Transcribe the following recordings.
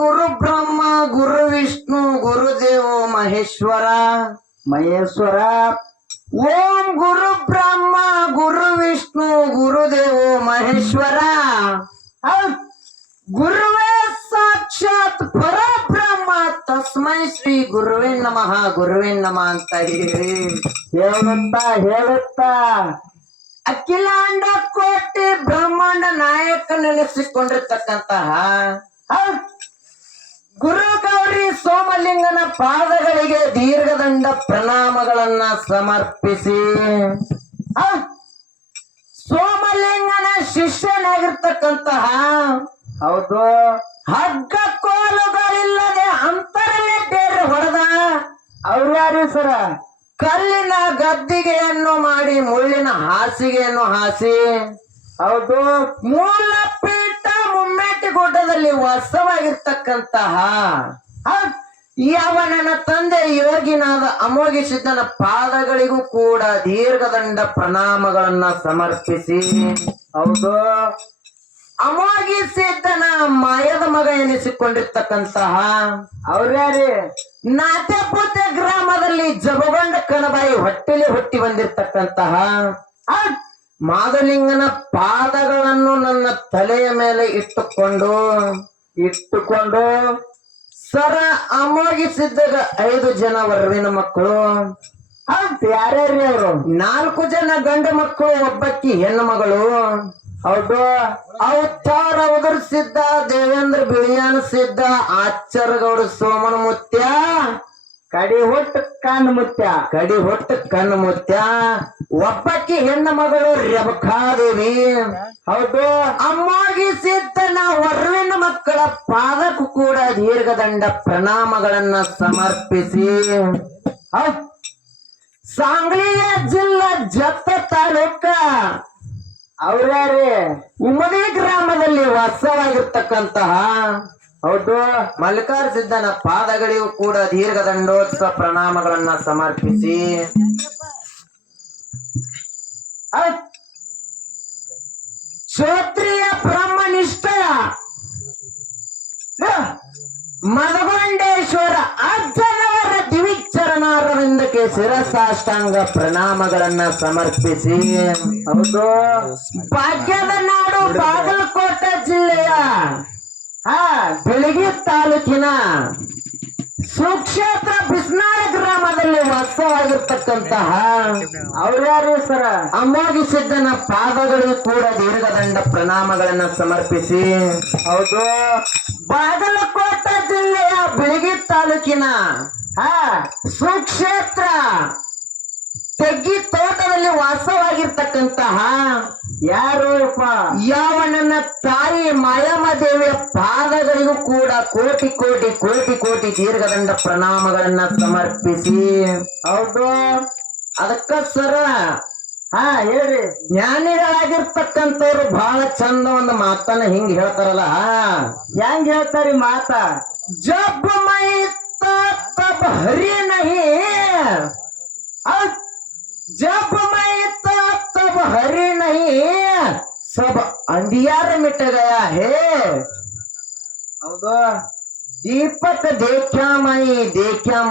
ಗುರು ಬ್ರಹ್ಮ ಗುರು ವಿಷ್ಣು ಗುರುದೇವೋ ಮಹೇಶ್ವರ ಮಹೇಶ್ವರ. ಓಂ ಗುರು ಬ್ರಹ್ಮ ಗುರು ವಿಷ್ಣು ಗುರುದೇವೋ ಮಹೇಶ್ವರ. ಗುರುವೇ ಸಾಕ್ಷಾತ್ ಪರಬ್ರಹ್ಮ ತಸ್ಮೈ ಶ್ರೀ ಗುರುವೇ ನಮಃ ಅಂತ ಹೇಳುತ್ತಾ ಅಖಿಲಾಂಡ ಕೋಟಿ ಬ್ರಹ್ಮಾಂಡ ನಾಯಕ ನೆಲೆಸಿಕೊಂಡಿರ್ತಕ್ಕಂತಹ ಗುರು ಗೌರಿ ಸೋಮಲಿಂಗನ ಪಾದಗಳಿಗೆ ದೀರ್ಘದಂಡ ಪ್ರಣಾಮಗಳನ್ನ ಸಮರ್ಪಿಸಿ ಸೋಮಲಿಂಗನ ಶಿಷ್ಯನಾಗಿರ್ತಕ್ಕಂತಹ ಹೌದು ಹಗ್ಗ ಕೋಲುಗಳಿಲ್ಲದೆ ಅಂತರಲ್ಲೇ ಬೇರೆ ಹೊಡೆದ ಅವ್ರು ಯಾರು ಸರ? ಕಲ್ಲಿನ ಗದ್ದಿಗೆಯನ್ನು ಮಾಡಿ ಮುಳ್ಳಿನ ಹಾಸಿಗೆಯನ್ನು ಹಾಸಿ ಹೌದು ಮೂಲ ಪೀಠ ಮುಮ್ಮೇಟಿ ಗುಡ್ಡದಲ್ಲಿ ವಾಸವಾಗಿರ್ತಕ್ಕಂತಹ ನನ್ನ ತಂದೆ ಯೋಗಿನಾದ ಅಮೋಘ ಸಿದ್ಧನ ಪಾದಗಳಿಗೂ ಕೂಡ ದೀರ್ಘದಂಡ ಪ್ರಣಾಮಗಳನ್ನ ಸಮರ್ಪಿಸಿ ಹೌದು ಅಮೋಘ ಸಿದ್ಧನ ಮಾಯದ ಮಗ ಎನಿಸಿಕೊಂಡಿರ್ತಕ್ಕಂತಹ ಅವ್ರ್ಯಾರಿ ನಾಟ್ಯಪೂತ ಗ್ರಾಮದಲ್ಲಿ ಜಬಗೊಂಡ ಕಣಬಾಯಿ ಹೊಟ್ಟೆಲಿ ಹುಟ್ಟಿ ಬಂದಿರತಕ್ಕಂತಹ ಮಾದಲಿಂಗನ ಪಾದಗಳನ್ನು ನನ್ನ ತಲೆಯ ಮೇಲೆ ಇಟ್ಟುಕೊಂಡು ಸರ ಅಮೋಘಿಸಿದ್ದಾಗ 5 ಜನ ವರವಿನ ಮಕ್ಕಳು ಯಾರ್ಯಾರಿ ಅವರು? 4 ಜನ ಗಂಡು ಮಕ್ಕಳು, ಒಬ್ಬಕ್ಕಿ ಹೆಣ್ಣು ಮಗಳು. ಹೌದು ಅವತಾರ ಉದರ್ಸಿದ್ದ ದೇವೇಂದ್ರ ಬಿಳಿಯಾನ ಸಿದ್ಧ ಆಚಾರಗೌಡ ಸೋಮನ ಮುತ್ಯ ಕಡಿ ಹೊಟ್ಟು ಕಣ್ಣು ಮುತ್ಯ. ಒಬ್ಬಕ್ಕಿ ಹೆಣ್ಣು ಮಗಳು ರೇವಕಾದೇವಿ. ಹೌದು ಅಮ್ಮಾಗಿ ಸಿದ್ಧನ ವರವಿನ ಮಕ್ಕಳ ಪಾದಕ್ಕೂ ಕೂಡ ದೀರ್ಘದಂಡ ಪ್ರಣಾಮಗಳನ್ನ ಸಮರ್ಪಿಸಿ ಸಾಂಗ್ಲಿಯ ಜಿಲ್ಲಾ ಜತ್ತ ತಾಲೂಕ ಅವ್ರ್ಯಾರಿ ಉಮದಿ ಗ್ರಾಮದಲ್ಲಿ ವಾಸವಾಗಿರ್ತಕ್ಕಂತಹ ಹೌದು ಮಲ್ಲಿಕಾರ್ ಸಿದ್ಧನ ಪಾದಗಳಿಗೂ ಕೂಡ ದೀರ್ಘದಂಡೋತ್ಸವ ಪ್ರಣಾಮಗಳನ್ನ ಸಮರ್ಪಿಸಿ ಕ್ಷೋತ್ರಿಯ ಬ್ರಹ್ಮನಿಷ್ಠ ಮದಗೊಂಡೇಶ್ವರ ಅಜ್ಜನವರ ದಿವಿಚರಣಾರವಿಂದಕ್ಕೆ ಶಿರಸಾಷ್ಟಾಂಗ ಪ್ರಣಾಮಗಳನ್ನ ಸಮರ್ಪಿಸಿ ಹೌದು ಭಾಗ್ಯದ ನಾಡು ಬಾಗಲಕೋಟೆ ಜಿಲ್ಲೆಯ ಬೆಳಗಿ ತಾಲೂಕಿನ ಸುಕ್ಷೇತ್ರ ಬಿಸ್ನಾಳ ಗ್ರಾಮದಲ್ಲಿ ವಾಸವಾಗಿರ್ತಕ್ಕಂತಹ ಅವ್ರ್ಯಾರಿ ಸರ? ಅಮೋಘ ಸಿದ್ಧನ ಪಾದಗಳಿಗೂ ಕೂಡ ದೀರ್ಘದಂಡ ಪ್ರಣಾಮಗಳನ್ನ ಸಮರ್ಪಿಸಿ ಹೌದು ಬಾಗಲಕೋಟೆ ಜಿಲ್ಲೆಯ ಬೆಳಗಿ ತಾಲೂಕಿನ ಸುಕ್ಷೇತ್ರ ತೆಗ್ಗಿ ತೋಟದಲ್ಲಿ ವಾಸವಾಗಿರ್ತಕ್ಕಂತಹ ಯಾರೂಪ ಯಾವ ನನ್ನ ತಾಯಿ ಮಾಯಮದೇವಿಯ ಪಾದಗಳಿಗೂ ಕೂಡ ಕೋಟಿ ಕೋಟಿ ಕೋಟಿ ಕೋಟಿ ದೀರ್ಘದಂಡ ಪ್ರಣಾಮಗಳನ್ನ ಸಮರ್ಪಿಸಿ ಹೌದು ಅದಕ್ಕ ಸರ ಹೇಳ್ರಿ. ಜ್ಞಾನಿಗಳಾಗಿರ್ತಕ್ಕಂಥವ್ರು ಬಹಳ ಚಂದ ಒಂದು ಮಾತನ್ನ ಹಿಂಗ್ ಹೇಳ್ತಾರಲ್ಲ. ಹೆಂಗ್ ಹೇಳ್ತಾರಿ ಮಾತ? ಜಬ್ ಮೈ ತಬ್ ಹರಿ ನಹಿ, जब मैं तब हरी नहीं, सब अंधियार मिट गया है. ಹೌದು ದೀಪಕ್ ದೇಖ್ಯಾ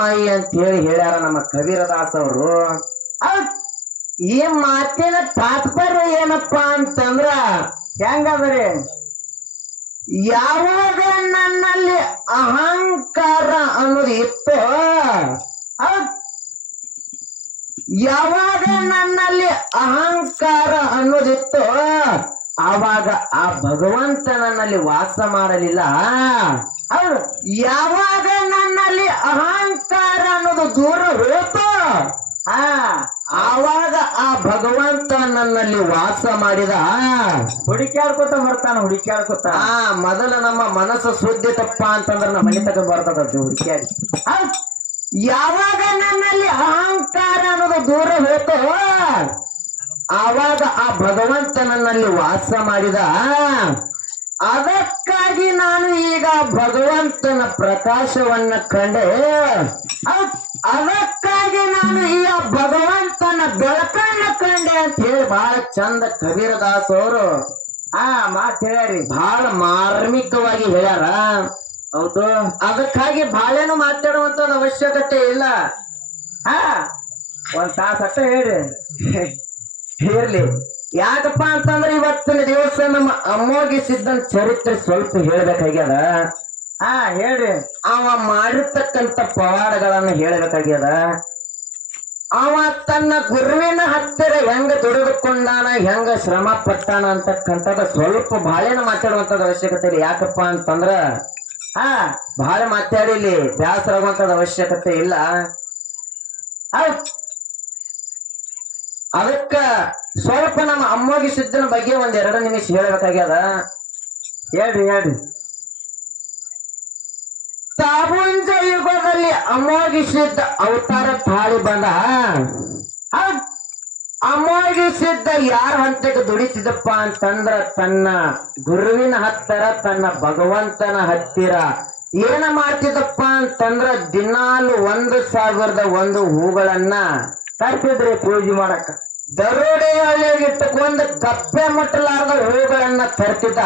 ಮಾಯಿ ಅಂತ ಹೇಳಿ ಹೇಳ್ಯಾರ ನಮ್ಮ ಕಬೀರದಾಸ್ ಅವರು. ಈ ಮಾತಿನ ತಾತ್ಪರ್ಯ ಏನಪ್ಪಾ ಅಂತಂದ್ರ ಹೆಂಗದ್ರಿ? ಯಾವಾಗ ನನ್ನಲ್ಲಿ ಅಹಂಕಾರ ಅನ್ನೋದು ಇತ್ತು, ಯಾವಾಗ ನನ್ನಲ್ಲಿ ಅಹಂಕಾರ ಅನ್ನೋದಿತ್ತು ಆವಾಗ ಆ ಭಗವಂತ ನನ್ನಲ್ಲಿ ವಾಸ ಮಾಡಲಿಲ್ಲ. ಯಾವಾಗ ನನ್ನಲ್ಲಿ ಅಹಂಕಾರ ಅನ್ನೋದು ದೂರ ಹೋಯ್ತು ಆವಾಗ ಆ ಭಗವಂತ ನನ್ನಲ್ಲಿ ವಾಸ ಮಾಡಿದ. ಹುಡುಕ್ಯಾಡ್ಕೊತ ಬರ್ತಾನ ಮೊದಲ ನಮ್ಮ ಮನಸ್ಸು ಸುದ್ದಿ ತಪ್ಪ ಅಂತಂದ್ರೆ ನಮ್ಮ ಮನೆ ತಗ ಬರ್ತದ ಹುಡುಕ್ಯಾಡಿ. ಯಾವಾಗ ನನ್ನಲ್ಲಿ ಅಹಂಕಾರ ಅನ್ನೋದು ದೂರ ಹೋಯ್ತು ಆವಾಗ ಆ ಭಗವಂತ ನನ್ನಲ್ಲಿ ವಾಸ ಮಾಡಿದ. ಅದಕ್ಕಾಗಿ ನಾನು ಈಗ ಭಗವಂತನ ಪ್ರಕಾಶವನ್ನ ಕಂಡೆ, ಅದಕ್ಕಾಗಿ ನಾನು ಈ ಭಗವಂತನ ಬೆಳಕನ್ನ ಕಂಡೆ ಅಂತ ಹೇಳಿ ಬಹಳ ಚಂದ ಕಬೀರದಾಸ್ ಅವರು ಮಾತು ಹೇಳ್ಯಾರಿ. ಬಹಳ ಮಾರ್ಮಿಕವಾಗಿ ಹೇಳ್ಯಾರ. ಹೌದು. ಅದಕ್ಕಾಗಿ ಬಾಳೆನು ಮಾತಾಡುವಂತದ ಅವಶ್ಯಕತೆ ಇಲ್ಲ. ಹಾ, ಒಂದ್ ತಾಸ ಅಷ್ಟ ಹೇಳ್ರಿ. ಇರ್ಲಿ. ಯಾಕಪ್ಪ ಅಂತಂದ್ರೆ ಇವತ್ತಿನ ದಿವಸ ನಮ್ಮ ಅಮ್ಮೋಗಿ ಸಿದ್ಧನ ಚರಿತ್ರೆ ಸ್ವಲ್ಪ ಹೇಳ್ಬೇಕಾಗ್ಯದ. ಹಾ, ಹೇಳ್ರಿ. ಅವ ಮಾಡಿರ್ತಕ್ಕಂಥ ಪವಾಡಗಳನ್ನ ಹೇಳ್ಬೇಕಾಗ್ಯದ. ಅವ ತನ್ನ ಗುರುವಿನ ಹತ್ತಿರ ಹೆಂಗ ದುಡಿದುಕೊಂಡಾನ, ಹೆಂಗ ಶ್ರಮ ಪಟ್ಟಾನ ಅಂತಕ್ಕಂಥದ್ದು ಸ್ವಲ್ಪ ಬಾಳೆನ ಮಾತಾಡುವಂತದ ಅವಶ್ಯಕತೆ ಇಲ್ಲ. ಯಾಕಪ್ಪ ಅಂತಂದ್ರ ಹಾ, ಬಹಳ ಮಾತಾಡಿಲಿ ಬ್ಯಾಸರ ಆಗುವಂತದ ಅವಶ್ಯಕತೆ ಇಲ್ಲ. ಅದಕ್ಕ ಸ್ವಲ್ಪ ನಮ್ಮ ಅಮ್ಮೋಗಿ ಸಿದ್ಧನ ಬಗ್ಗೆ ಒಂದ್ 2 ನಿಮಿಷ ಹೇಳ್ಬೇಕಾಗ್ಯದ. ಹೇಳ್ರಿ ಹೇಳ್ರಿ. ತಾಬುಂಜ ಯುಗದಲ್ಲಿ ಅಮ್ಮೋಗಿ ಸಿದ್ಧ ಅವತಾರ ತಾಳಿ ಬಂದ. ಅಮ್ಮೋಗಿ ಸಿದ್ಧ ಯಾರ ಹಂತಕ್ಕೆ ದುಡಿತಿದ್ದಪ್ಪ ಅಂತಂದ್ರ ತನ್ನ ಗುರುವಿನ ಹತ್ತಿರ, ತನ್ನ ಭಗವಂತನ ಹತ್ತಿರ ಏನ ಮಾಡ್ತಿದ್ದಪ್ಪ ಅಂತಂದ್ರ ದಿನಾಲು 1,001 ಹೂಗಳನ್ನ ತರ್ತಿದ್ರಿ ಪೂಜೆ ಮಾಡಕ. ದರೋಡೆ ಹಳ್ಳಿಗೆ ಇಟ್ಟುಕೊಂಡು ಕಪ್ಪೆ ಮುಟ್ಟಲಾರದ ಹೂಗಳನ್ನ ತರ್ತಿದ್ದ.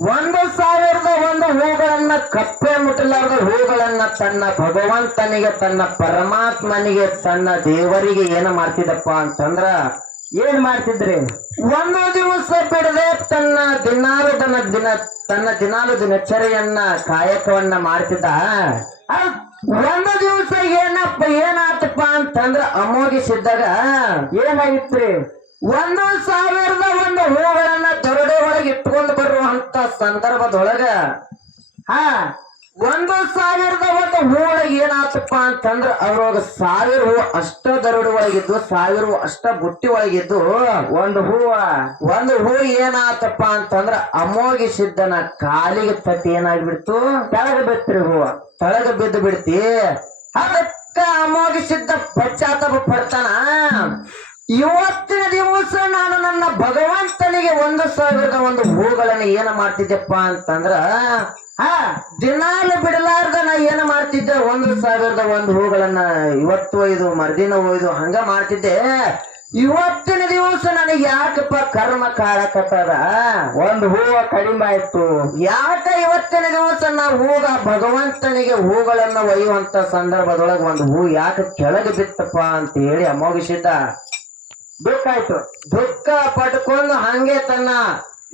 1,001 ಹೂಗಳನ್ನ, ಕಪ್ಪೆ ಮುಟ್ಟಲಾರದ ಹೂಗಳನ್ನ ತನ್ನ ಭಗವಂತನಿಗೆ, ತನ್ನ ಪರಮಾತ್ಮನಿಗೆ, ತನ್ನ ದೇವರಿಗೆ ಏನ ಮಾಡ್ತಿದ್ದಪ್ಪ ಅಂತಂದ್ರ ಏನ್ ಮಾಡ್ತಿದ್ರಿ? ಒಂದು ದಿವಸ ಬಿಡದೆ ತನ್ನ ದಿನಾಲು ದಿನಚರಿಯನ್ನ, ಕಾಯಕವನ್ನ ಮಾಡ್ತಿದ್ದ. ಒಂದು ದಿವಸ ಏನಾತಪ್ಪ ಅಂತಂದ್ರ ಅಮ್ಮೋಗಿ ಸಿದ್ದಾಗ ಏನಾಗಿತ್ರಿ? 1,001 ಹೂಗಳನ್ನ ದರೋಡೆ ಒಳಗೆ ಇಟ್ಕೊಂಡು ಬರುವಂತ ಸಂದರ್ಭದೊಳಗ 1,001 ಹೂಗಳಿಗೆ ಏನಾತಪ್ಪ ಅಂತಂದ್ರ ಅದ್ರೊಳಗ 1,000 ಹೂ ಅಷ್ಟ ದರೋಡೆ ಒಳಗಿದ್ದು, 1,000 ಹೂ ಅಷ್ಟ ಬುಟ್ಟಿ ಒಳಗಿದ್ದು. ಒಂದು ಹೂ ಏನಾತಪ್ಪ ಅಂತಂದ್ರ ಅಮ್ಮೋಗಿ ಸಿದ್ಧನ ಕಾಲಿಗೆ ತಟ್ಟಿ ಏನಾಗ್ಬಿಡ್ತು, ಕೆಳಗ ಬಿತ್ರಿ ಹೂವ. ತಳಗ ಬಿದ್ದು ಬಿಡ್ತಿ. ಅದಕ್ಕ ಅಮ್ಮೋಗಿ ಸಿದ್ಧ ಪಶ್ಚಾತ್ತಾಪ ಪಡ್ತಾನ. ಇವತ್ತಿನ ದಿವಸ ನಾನು ನನ್ನ ಭಗವಂತನಿಗೆ 1,001 ಹೂಗಳನ್ನ ಏನ ಮಾಡ್ತಿದ್ದೆಪ್ಪ ಅಂತಂದ್ರ ದಿನಾಲು ಬಿಡಲಾರ್ದ ನಾ ಏನ ಮಾಡ್ತಿದ್ದೆ, 1,001 ಹೂಗಳನ್ನ ಇವತ್ತು ಒಯ್ದು ಮರ್ದಿನ ಒಯ್ದು ಹಂಗ ಮಾಡ್ತಿದ್ದೆ. ಇವತ್ತಿನ ದಿವಸ ನನಗೆ ಯಾಕಪ್ಪ ಕರ್ಮ ಕಾಳಕತ್ತದ, ಒಂದು ಹೂವ ಕಡಿಮೆ ಆಯ್ತು. ಯಾಕ ಇವತ್ತಿನ ದಿವಸ ನಾ ಭಗವಂತನಿಗೆ ಹೂಗಳನ್ನ ಒಯ್ಯುವಂತ ಸಂದರ್ಭದೊಳಗ ಒಂದು ಹೂ ಯಾಕೆ ಕೆಳಗೆ ಬಿತ್ತಪ್ಪ ಅಂತ ಹೇಳಿ ಅಮ್ಮೋಗಿ ಸಿದ್ಧ ದುಃಖ ಆಯ್ತು. ದುಃಖ ಪಡ್ಕೊಂಡು ಹಂಗೆ ತನ್ನ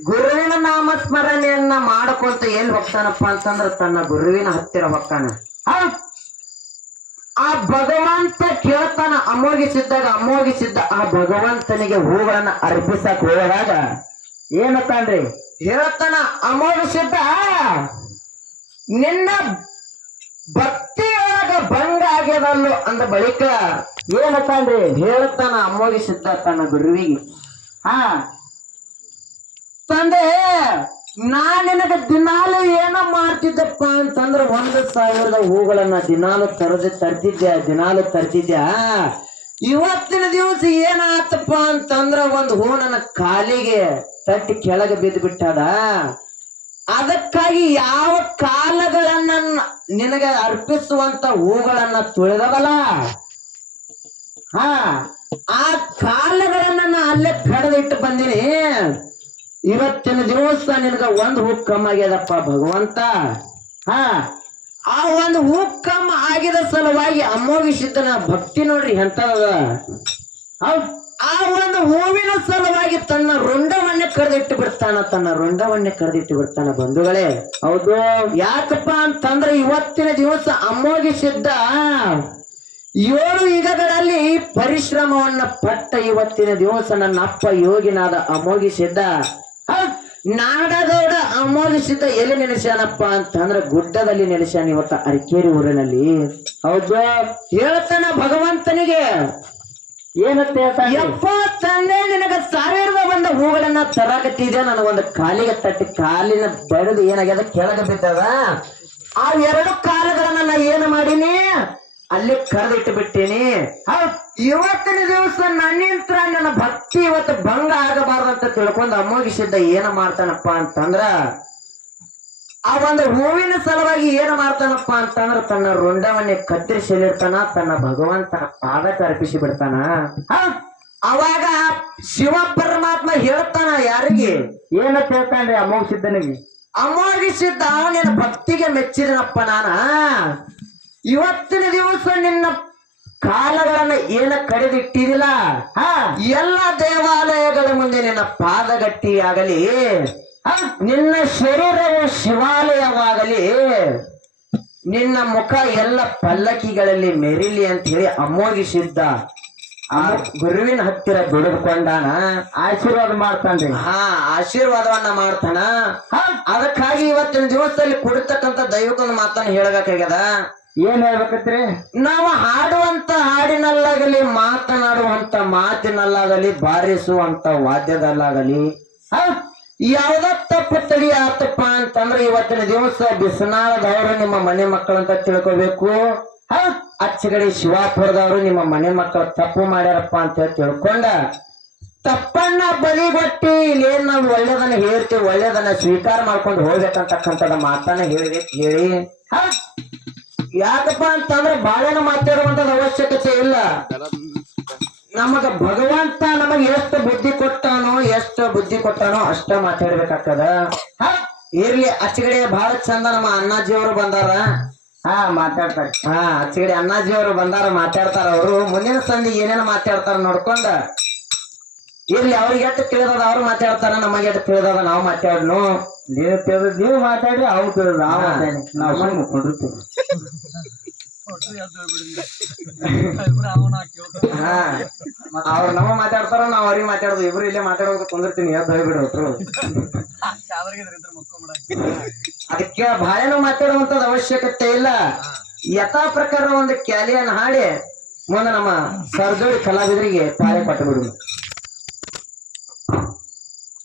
ಗುರುವಿನ ನಾಮಸ್ಮರಣೆಯನ್ನ ಮಾಡಕೊಂತ ಎಲ್ಲಿ ಹೋಗ್ತಾನಪ್ಪ ಅಂತಂದ್ರ ತನ್ನ ಗುರುವಿನ ಹತ್ತಿರ ಹೋಗ್ತಾನ. ಆ ಭಗವಂತ ಕೇಳ್ತಾನ ಅಮ್ಮೋಗಿ ಸಿದ್ಧ ಆ ಭಗವಂತನಿಗೆ ಹೂಗಳನ್ನ ಅರ್ಪಿಸಕ್ ಹೋದಾಗ ಏನತ್ತಾನ್ರಿ? ಹೇಳ್ತಾನ ಅಮ್ಮೋಗಿ ಸಿದ್ಧ, ನಿನ್ನ ಭಕ್ತಿಯೊಳಗ ಭಂಗ ಆಗ್ಯದಲ್ಲು ಅಂದ ಬಳಿಕ ಏನತ್ತಾನ್ರಿ? ಹೇಳ್ತಾನ ಅಮ್ಮೋಗಿ ಸಿದ್ಧ ತನ್ನ ಗುರುವಿಗೆ, ತಂದೆ ನಾ ನಿನಗ ದಿನಾಲು ಏನ ಮಾಡ್ತಿದ್ದಪ್ಪ ಅಂತಂದ್ರ 1,000 ಹೂಗಳನ್ನ ದಿನಾಲು ತರ್ತಿದ್ದೆ. ಇವತ್ತಿನ ದಿವಸ ಏನಾತಪ್ಪ ಅಂತಂದ್ರ ಒಂದು ಹೂ ನನ್ನ ಕಾಲಿಗೆ ತಟ್ಟಿ ಕೆಳಗೆ ಬಿದ್ದು ಬಿಟ್ಟದ. ಅದಕ್ಕಾಗಿ ಯಾವ ಕಾಲಗಳನ್ನ ನಿನಗೆ ಅರ್ಪಿಸುವಂತ ಹೂಗಳನ್ನ ತುಳಿದವಲ್ಲ, ಆ ಕಾಲಗಳನ್ನ ನಾ ಅಲ್ಲೇ ಕಡ್ದಿಟ್ಟು ಬಂದಿನಿ. ಇವತ್ತಿನ ದಿವಸ ನಿನಗ 1 ಹೂ ಕಮ್ಮ ಆಗ್ಯದಪ್ಪ ಭಗವಂತ. ಆ 1 ಹೂ ಕಮ್ಮ ಆಗಿದ ಸಲುವಾಗಿ ಅಮ್ಮೋಗಿ ಸಿದ್ಧನ ಭಕ್ತಿ ನೋಡ್ರಿ ಎಂತದ. ಆ 1 ಹೂವಿನ ಸಲುವಾಗಿ ತನ್ನ ರುಂಡವನ್ನೇ ಕರೆದಿಟ್ಟು ಬಿಡ್ತಾನ ಬಂಧುಗಳೇ. ಹೌದು. ಯಾಕಪ್ಪ ಅಂತಂದ್ರೆ ಇವತ್ತಿನ ದಿವಸ ಅಮ್ಮೋಗಿ ಸಿದ್ಧ 7 ಯುಗಗಳಲ್ಲಿ ಪರಿಶ್ರಮವನ್ನ ಪಟ್ಟ ಇವತ್ತಿನ ದಿವಸ ನನ್ನ ಅಪ್ಪ ಯೋಗಿನಾದ ಅಮ್ಮೋಗಿ ಸಿದ್ಧ ನಾಡಗೌಡ ಅಮ್ಮೋಗಿ ಸಿದ್ಧ ಎಲ್ಲಿ ನೆಲೆಸ್ಯಾನಪ್ಪ ಅಂತಂದ್ರ ಗುಡ್ಡದಲ್ಲಿ ನೆಲೆಸ್ಯಾನ, ಇವತ್ತ ಅರಕೇರಿ ಊರಿನಲ್ಲಿ. ಹೌದು. ಹೇಳ್ತಾನ ಭಗವಂತನಿಗೆ, ಏನಂತ ಹೇಳ್ತಾನೆ? ಯಪ್ಪ ತಂದೆ ನಿನಗ 1,001 ಹೂಗಳನ್ನ ತರಾಕತ್ತಿದ್ದೆ, ನನಗೊಂದು ಕಾಲಿಗೆ ತಟ್ಟಿ ಕಾಲಿನ ಬಡಿದು ಏನಾಗ್ಯದ ಕೆಳಗೆ ಬಿದ್ದದ. ಆ 2 ಕಾಲಗಳನ್ನ ನಾ ಏನು ಮಾಡೀನಿ, ಅಲ್ಲಿ ಕರೆದಿಟ್ಟು ಬಿಟ್ಟೀನಿ. ಇವತ್ತಿನ ದಿವಸ ನನ್ನಿಂತ್ರ ನನ್ನ ಭಕ್ತಿ ಇವತ್ತು ಭಂಗ ಆಗಬಾರ್ದಂತ ತಿಳ್ಕೊಂಡು ಅಮ್ಮೋಗಿ ಸಿದ್ಧ ಏನ ಮಾಡ್ತಾನಪ್ಪ ಅಂತಂದ್ರ ಆ 1 ಹೂವಿನ ಸಲುವಾಗಿ ಏನ ಮಾಡ್ತಾನಪ್ಪ ಅಂತಂದ್ರ ತನ್ನ ರುಂಡವನ್ನೇ ಕತ್ತರಿಸಲಿರ್ತಾನ, ತನ್ನ ಭಗವಂತನ ಪಾದಕ್ಕೆ ಅರ್ಪಿಸಿ ಬಿಡ್ತಾನ. ಅವಾಗ ಶಿವ ಪರಮಾತ್ಮ ಹೇಳ್ತಾನ ಯಾರಿಗೆ, ಏನಂತ ಹೇಳ್ತಾನ್ರಿ ಅಮ್ಮೋಗಿ ಸಿದ್ಧನಿಗೆ? ಅಮ್ಮೋಗಿ ಸಿದ್ಧ ನಿನ್ನ ಭಕ್ತಿಗೆ ಮೆಚ್ಚಿದನಪ್ಪ ನಾನ. ಇವತ್ತಿನ ದಿವಸ ನಿನ್ನ ಕಾಲಗಳನ್ನ ಏನ ಕಡಿದಿಟ್ಟಿದಿಲ್ಲ ಎಲ್ಲ ದೇವಾಲಯಗಳ ಮುಂದೆ ನಿನ್ನ ಪಾದಗಟ್ಟಿಯಾಗಲಿ, ನಿನ್ನ ಶರೀರವು ಶಿವಾಲಯವಾಗಲಿ, ನಿನ್ನ ಮುಖ ಎಲ್ಲ ಪಲ್ಲಕ್ಕಿಗಳಲ್ಲಿ ಮೆರಿಲಿ ಅಂತ ಹೇಳಿ ಅಮ್ಮೋಗಿ ಸಿದ್ಧ ಆ ಗುರುವಿನ ಹತ್ತಿರ ದುಡಿದುಕೊಂಡಾನ. ಆಶೀರ್ವಾದ ಮಾಡ್ತಾನ್ರಿ. ಆಶೀರ್ವಾದವನ್ನ ಮಾಡ್ತಾನ. ಅದಕ್ಕಾಗಿ ಇವತ್ತಿನ ದಿವಸದಲ್ಲಿ ಕುಡಿತಕ್ಕಂತ ದೈವಕ್ಕೊಂದು ಮಾತನ್ನ ಹೇಳಬೇಕಾಗ್ಯದ. ಏನ್ ಹೇಳ್ಬೇಕತ್ರಿ? ನಾವು ಹಾಡುವಂತ ಹಾಡಿನಲ್ಲಾಗಲಿ, ಮಾತನಾಡುವಂತ ಮಾತಿನಲ್ಲಾಗಲಿ, ಬಾರಿಸುವಂತ ವಾದ್ಯದಲ್ಲಾಗಲಿ ಯಾವ್ದ ತಪ್ಪು ತಡಿ ಆತಪ್ಪ ಅಂತಂದ್ರೆ ಇವತ್ತಿನ ದಿವಸ ಬಿಸನಾಳದವರು ನಿಮ್ಮ ಮನೆ ಮಕ್ಕಳಂತ ತಿಳ್ಕೊಬೇಕು. ಅಚ್ಚಗಡಿ ಶಿವಾಪುರದವರು ನಿಮ್ಮ ಮನೆ ಮಕ್ಕಳು ತಪ್ಪು ಮಾಡ್ಯಾರಪ್ಪ ಅಂತ ಹೇಳಿ ತಿಳ್ಕೊಂಡ ತಪ್ಪನ್ನ ಬಲಿಗೊಟ್ಟಿ ಇಲ್ಲೇನ್ ನಾವು ಒಳ್ಳೇದನ್ನ ಹೇಳ್ತೀವಿ, ಒಳ್ಳೇದನ್ನ ಸ್ವೀಕಾರ ಮಾಡ್ಕೊಂಡು ಹೋಗ್ಬೇಕಂತಕ್ಕಂಥದ ಮಾತನ್ನ ಹೇಳಿ ಯಾಕಪ್ಪ ಅಂತಂದ್ರೆ ಬಾಳೆನ ಮಾತಾಡುವಂತದ ಅವಶ್ಯಕತೆ ಇಲ್ಲ. ನಮಗ ಭಗವಂತ ನಮಗ್ ಎಷ್ಟು ಬುದ್ಧಿ ಕೊಟ್ಟಾನೋ ಅಷ್ಟ ಮಾತಾಡ್ಬೇಕಾಗ್ತದ. ಇರ್ಲಿ, ಅಚ್ಚಗಡೆ ಬಹಳ ಚಂದ ನಮ್ಮ ಅಣ್ಣಾಜಿಯವರು ಬಂದಾರ. ಮಾತಾಡ್ತಾರೆ. ಅಚ್ಚಗಡೆ ಅಣ್ಣಾಜಿಯವರು ಬಂದಾರ, ಮಾತಾಡ್ತಾರ. ಅವರು ಮುಂದಿನ ಸಂಧಿ ಏನೇನು ಮಾತಾಡ್ತಾರ ನೋಡ್ಕೊಂಡ ಇರ್ಲಿ. ಅವ್ರಿಗೆ ಎಷ್ಟು ತಿಳಿದದ ಅವ್ರು ಮಾತಾಡ್ತಾರ, ನಮಗೆ ಎಷ್ಟು ತಿಳಿದದ ನಾವು ಮಾತಾಡ್ನು. ನೀವು ಮಾತಾಡಿ ಅವ್ರು ತಿಳಿದ ನಾವು ಮುಕ್ಕೊಂಡಿರ್ತೀವಿ. ಅವ್ರು ನಮ್ಮ ಮಾತಾಡ್ತಾರ, ನಾವ್ ಅವ್ರಿಗೆ ಮಾತಾಡೋದು. ಇಬ್ರು ಇಲ್ಲೇ ಮಾತಾಡೋದು ಕುಂದಿರ್ತೀನಿ, ಎದ್ದು ಹೋಗ್ಬಿಡ್ರು. ಅದಕ್ಕೆ ಬಾಳೆನೂ ಮಾತಾಡುವಂತದ ಅವಶ್ಯಕತೆ ಇಲ್ಲ. ಯಥಾ ಪ್ರಕಾರ ಒಂದು ಕ್ಯಾಲಿಯನ್ ಹಾಡಿ ಮುಂದೆ ನಮ್ಮ ಸರ್ಜೋಡಿ ಕಲಾವಿದರಿಗೆ ಪಾಳೆ ಕೊಟ್ಟು ಬಿಡುದು.